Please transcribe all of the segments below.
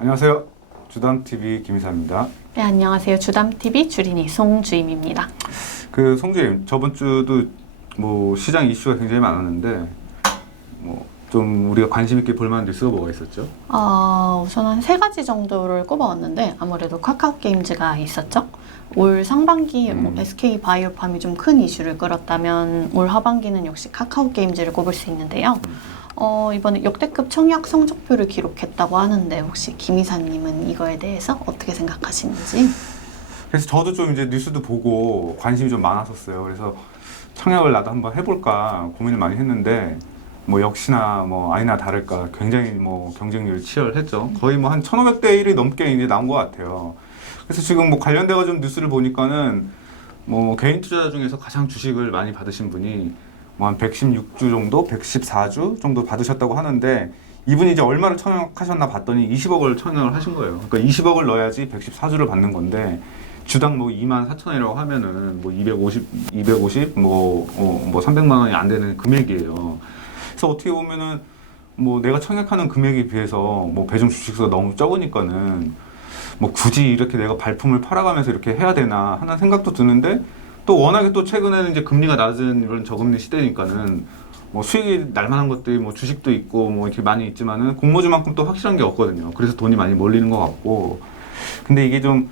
안녕하세요. 주담TV 김희사입니다. 네, 안녕하세요. 주담TV 주린이 송주임입니다. 송주임, 저번 주도 뭐 시장 이슈가 굉장히 많았는데 뭐 좀 우리가 관심 있게 볼 만한 뉴스가 뭐가 있었죠? 우선 한 세 가지 정도를 꼽아왔는데 아무래도 카카오게임즈가 있었죠. 올 상반기 SK바이오팜이 좀 큰 이슈를 끌었다면 올 하반기는 역시 카카오게임즈를 꼽을 수 있는데요. 이번에 역대급 청약 성적표를 기록했다고 하는데 혹시 김 이사님은 이거에 대해서 어떻게 생각하시는지? 그래서 저도 좀 이제 뉴스도 보고 관심이 좀 많았었어요. 그래서 청약을 나도 한번 해볼까 고민을 많이 했는데 뭐 역시나 뭐 아니나 다를까 굉장히 뭐 경쟁률이 치열했죠. 거의 뭐 한 1,500대 1이 넘게 이제 나온 것 같아요. 그래서 지금 뭐 관련돼가 좀 뉴스를 보니까는 뭐 개인 투자자 중에서 가장 주식을 많이 받으신 분이 뭐 한 116주 정도, 114주 정도 받으셨다고 하는데 이분이 이제 얼마를 청약하셨나 봤더니 20억을 청약을 하신 거예요. 그러니까 20억을 넣어야지 114주를 받는 건데 주당 뭐 24,000원이라고 하면은 뭐 250 뭐 300만 원이 안 되는 금액이에요. 그래서 어떻게 보면은 뭐 내가 청약하는 금액에 비해서 뭐 배정 주식수가 너무 적으니까는 뭐 굳이 이렇게 내가 발품을 팔아가면서 이렇게 해야 되나 하는 생각도 드는데 또 워낙에 또 최근에는 이제 금리가 낮은 이런 저금리 시대니까는 뭐 수익이 날 만한 것들이 뭐 주식도 있고 뭐 이렇게 많이 있지만은 공모주만큼 또 확실한 게 없거든요. 그래서 돈이 많이 몰리는 것 같고 근데 이게 좀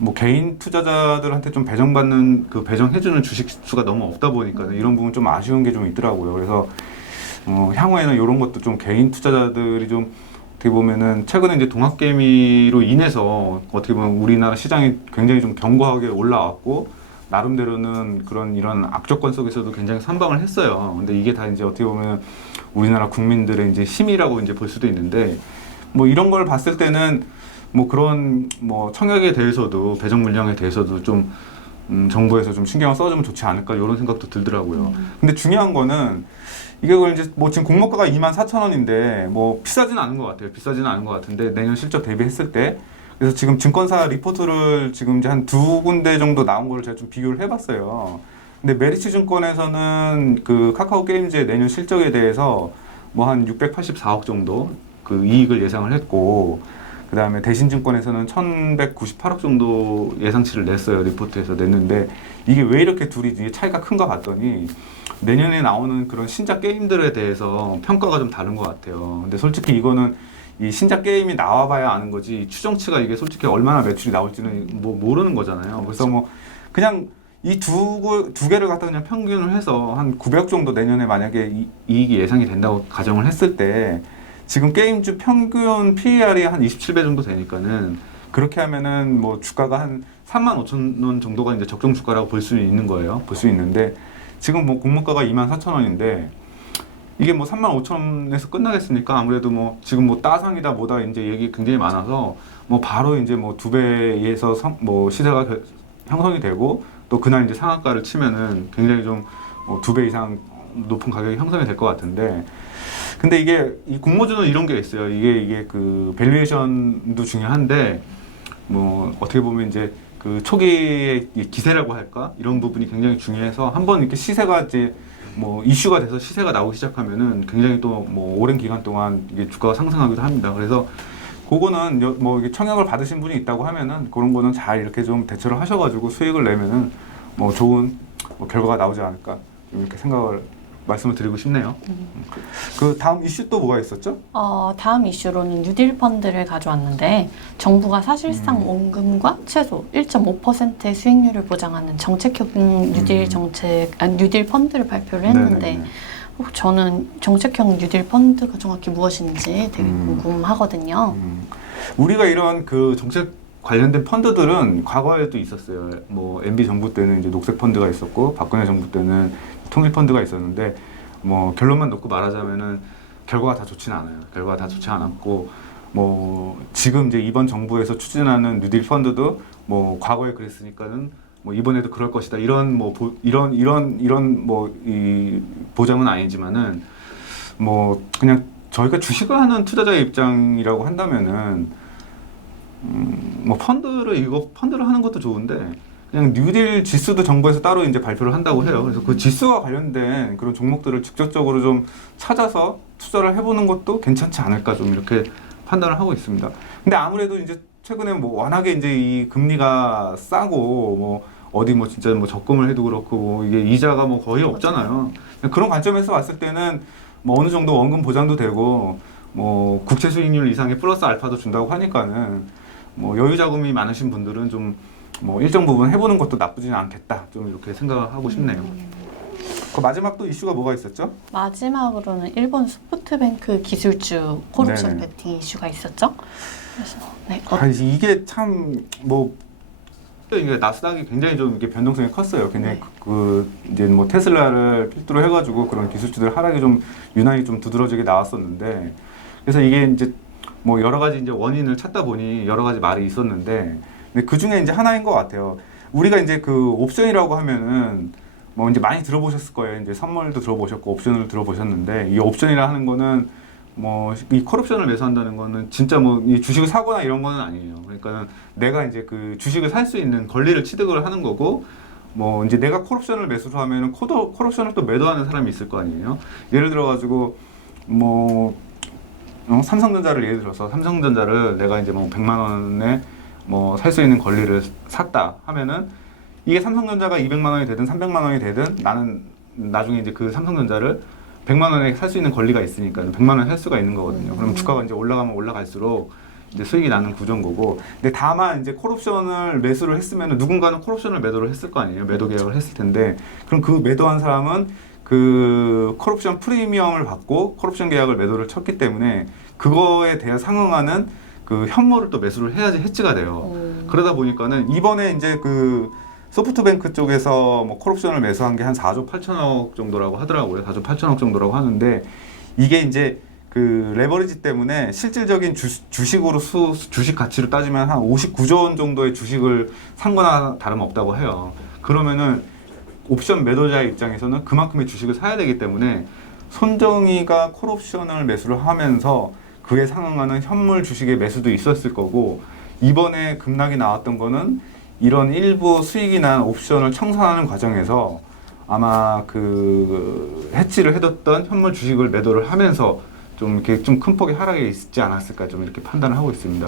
뭐 개인 투자자들한테 좀 배정받는 그 배정해주는 주식 수가 너무 없다 보니까 이런 부분 좀 아쉬운 게 좀 있더라고요. 그래서 향후에는 이런 것도 좀 개인 투자자들이 좀 어떻게 보면은 최근에 이제 동학개미로 인해서 어떻게 보면 우리나라 시장이 굉장히 좀 견고하게 올라왔고 나름대로는 그런 이런 악조건 속에서도 굉장히 선방을 했어요. 근데 이게 다 이제 어떻게 보면 우리나라 국민들의 이제 힘이라고 이제 볼 수도 있는데 뭐 이런 걸 봤을 때는 뭐 그런 뭐 청약에 대해서도 배정 물량에 대해서도 좀 정부에서 좀 신경을 써주면 좋지 않을까 이런 생각도 들더라고요. 근데 중요한 거는 이게 이제 뭐 지금 공모가가 24,000원인데 뭐 비싸지는 않은 것 같아요. 비싸지는 않은 것 같은데 내년 실적 대비했을 때 그래서 지금 증권사 리포트를 지금 이제 한 두 군데 정도 나온 거를 제가 좀 비교를 해봤어요. 근데 메리츠 증권에서는 그 카카오 게임즈의 내년 실적에 대해서 뭐 한 684억 정도 그 이익을 예상을 했고 그 다음에 대신증권에서는 1,198억 정도 예상치를 냈어요. 리포트에서 냈는데 이게 왜 이렇게 둘이 차이가 큰가 봤더니 내년에 나오는 그런 신작 게임들에 대해서 평가가 좀 다른 것 같아요. 근데 솔직히 이거는 이 신작 게임이 나와봐야 아는 거지 추정치가 이게 솔직히 얼마나 매출이 나올지는 뭐 모르는 거잖아요. 그래서 뭐 그냥 이 두 개를 갖다 그냥 평균을 해서 한 900억 정도 내년에 만약에 이익이 예상이 된다고 가정을 했을 때 지금 게임주 평균 PER이 한 27배 정도 되니까는 그렇게 하면은 뭐 주가가 한 35,000원 정도가 이제 적정 주가라고 볼 수 있는 거예요. 볼 수 있는데 지금 뭐 공모가가 24,000원인데 이게 뭐 35,000원에서 끝나겠습니까? 아무래도 뭐 지금 뭐 따상이다 뭐다 이제 얘기 굉장히 많아서 뭐 바로 이제 뭐 2배에서 뭐 시세가 형성이 되고 또 그날 이제 상한가를 치면은 굉장히 좀 2배 이상 높은 가격이 형성이 될 것 같은데 근데 이게 이 공모주는 이런 게 있어요. 이게 그 밸류에이션도 중요한데 뭐 어떻게 보면 이제 그 초기의 기세라고 할까 이런 부분이 굉장히 중요해서 한번 이렇게 시세가 이제 뭐 이슈가 돼서 시세가 나오기 시작하면은 굉장히 또 뭐 오랜 기간 동안 이게 주가가 상승하기도 합니다. 그래서 그거는 뭐 이게 청약을 받으신 분이 있다고 하면은 그런 거는 잘 이렇게 좀 대처를 하셔가지고 수익을 내면은 뭐 좋은 뭐 결과가 나오지 않을까 이렇게 생각을 말씀을 드리고 싶네요. 그 다음 이슈 또 뭐가 있었죠? 다음 이슈로는 뉴딜 펀드를 가져왔는데 정부가 사실상 원금과 최소 1.5%의 수익률을 보장하는 정책형 뉴딜 펀드를 발표를 했는데 네네네. 저는 정책형 뉴딜 펀드가 정확히 무엇인지 되게 궁금하거든요. 우리가 이런 그 정책 관련된 펀드들은 과거에도 있었어요. 뭐 MB 정부 때는 이제 녹색 펀드가 있었고 박근혜 정부 때는 통일 펀드가 있었는데 뭐 결론만 놓고 말하자면은 결과가 다 좋지는 않아요. 결과가 다 좋지 않았고 뭐 지금 이제 이번 정부에서 추진하는 뉴딜 펀드도 뭐 과거에 그랬으니까는 뭐 이번에도 그럴 것이다. 이런 뭐 이런 뭐 이 보장은 아니지만은 뭐 그냥 저희가 주식을 하는 투자자의 입장이라고 한다면은 뭐 펀드를 하는 것도 좋은데 그냥 뉴딜 지수도 정부에서 따로 이제 발표를 한다고 해요. 그래서 그 지수와 관련된 그런 종목들을 직접적으로 좀 찾아서 투자를 해보는 것도 괜찮지 않을까 좀 이렇게 판단을 하고 있습니다. 근데 아무래도 이제 최근에 뭐 워낙에 이제 이 금리가 싸고 뭐 어디 뭐 진짜 뭐 적금을 해도 그렇고 뭐 이게 이자가 뭐 거의 없잖아요. 그런 관점에서 봤을 때는 뭐 어느 정도 원금 보장도 되고 뭐 국채 수익률 이상의 플러스 알파도 준다고 하니까는 뭐 여유 자금이 많으신 분들은 좀 뭐 일정 부분 해보는 것도 나쁘지는 않겠다. 좀 이렇게 생각하고 싶네요. 그 마지막 또 이슈가 뭐가 있었죠? 마지막으로는 일본 소프트뱅크 기술주 콜옵션 네네. 베팅 이슈가 있었죠. 그래서 네, 이게 참 뭐 이게 나스닥이 굉장히 좀 이렇게 변동성이 컸어요. 굉장히 네. 이제 뭐 테슬라를 필두로 해가지고 그런 기술주들 하락이 좀 유난히 좀 두드러지게 나왔었는데, 그래서 이게 이제 뭐 여러 가지 이제 원인을 찾다 보니 여러 가지 말이 있었는데, 근데 그 중에 이제 하나인 것 같아요. 우리가 이제 그 옵션이라고 하면은 뭐 이제 많이 들어보셨을 거예요. 이제 선물도 들어보셨고 옵션을 들어보셨는데, 이 옵션이라 하는 거는 뭐 이 콜옵션을 매수한다는 거는 진짜 뭐 이 주식을 사거나 이런 거는 아니에요. 그러니까 내가 이제 그 주식을 살 수 있는 권리를 취득을 하는 거고, 뭐 이제 내가 콜옵션을 매수를 하면은 콜옵션을 또 매도하는 사람이 있을 거 아니에요. 예를 들어 가지고 뭐 삼성전자를 예를 들어서 삼성전자를 내가 이제 뭐 100만 원에 뭐 살 수 있는 권리를 샀다 하면은, 이게 삼성전자가 200만 원이 되든 300만 원이 되든 나는 나중에 이제 그 삼성전자를 100만 원에 살 수 있는 권리가 있으니까 100만 원에 살 수가 있는 거거든요. 그럼 주가가 이제 올라가면 올라갈수록 이제 수익이 나는 구조인 거고. 근데 다만 이제 콜옵션을 매수를 했으면 누군가는 콜옵션을 매도를 했을 거 아니에요. 매도 계약을 했을 텐데, 그럼 그 매도한 사람은 그 콜옵션 프리미엄을 받고 콜옵션 계약을 매도를 쳤기 때문에 그거에 대해 상응하는 그 현물을 또 매수를 해야지 해지가 돼요. 그러다 보니까는 이번에 이제 그 소프트뱅크 쪽에서 뭐 콜옵션을 매수한 게 한 4조 8천억 정도라고 하더라고요. 4조 8천억 정도라고 하는데, 이게 이제 그 레버리지 때문에 실질적인 주식으로 주식 가치로 따지면 한 59조 원 정도의 주식을 산 거나 다름없다고 해요. 그러면은 옵션 매도자의 입장에서는 그만큼의 주식을 사야 되기 때문에 손정희가 콜옵션을 매수를 하면서 그에 상응하는 현물 주식의 매수도 있었을 거고, 이번에 급락이 나왔던 거는 이런 일부 수익이 난 옵션을 청산하는 과정에서 아마 그 해치를 해뒀던 현물 주식을 매도를 하면서 좀 이렇게 좀 큰 폭의 하락이 있지 않았을까, 좀 이렇게 판단을 하고 있습니다.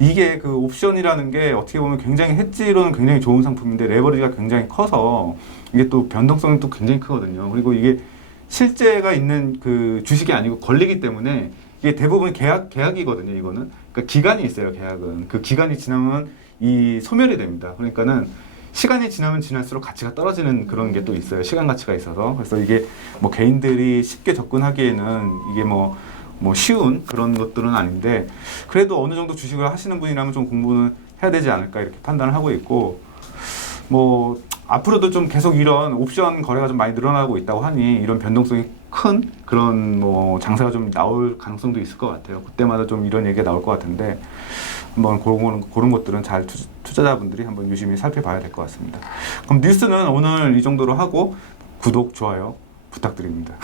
이게 그 옵션이라는 게 어떻게 보면 굉장히 해지로는 굉장히 좋은 상품인데 레버리지가 굉장히 커서 이게 또 변동성이 또 굉장히 크거든요. 그리고 이게 실제가 있는 그 주식이 아니고 권리기 때문에 이게 대부분 계약이거든요. 이거는 그러니까 기간이 있어요. 계약은 그 기간이 지나면 이 소멸이 됩니다. 그러니까는 시간이 지나면 지날수록 가치가 떨어지는 그런 게 또 있어요. 시간 가치가 있어서. 그래서 이게 뭐 개인들이 쉽게 접근하기에는 이게 뭐 쉬운 그런 것들은 아닌데, 그래도 어느 정도 주식을 하시는 분이라면 좀 공부는 해야 되지 않을까 이렇게 판단을 하고 있고, 뭐 앞으로도 좀 계속 이런 옵션 거래가 좀 많이 늘어나고 있다고 하니 이런 변동성이 큰 그런 뭐 장사가 좀 나올 가능성도 있을 것 같아요. 그때마다 좀 이런 얘기가 나올 것 같은데, 한번 그런 것들은 잘 투자자분들이 한번 유심히 살펴봐야 될 것 같습니다. 그럼 뉴스는 오늘 이 정도로 하고 구독, 좋아요 부탁드립니다.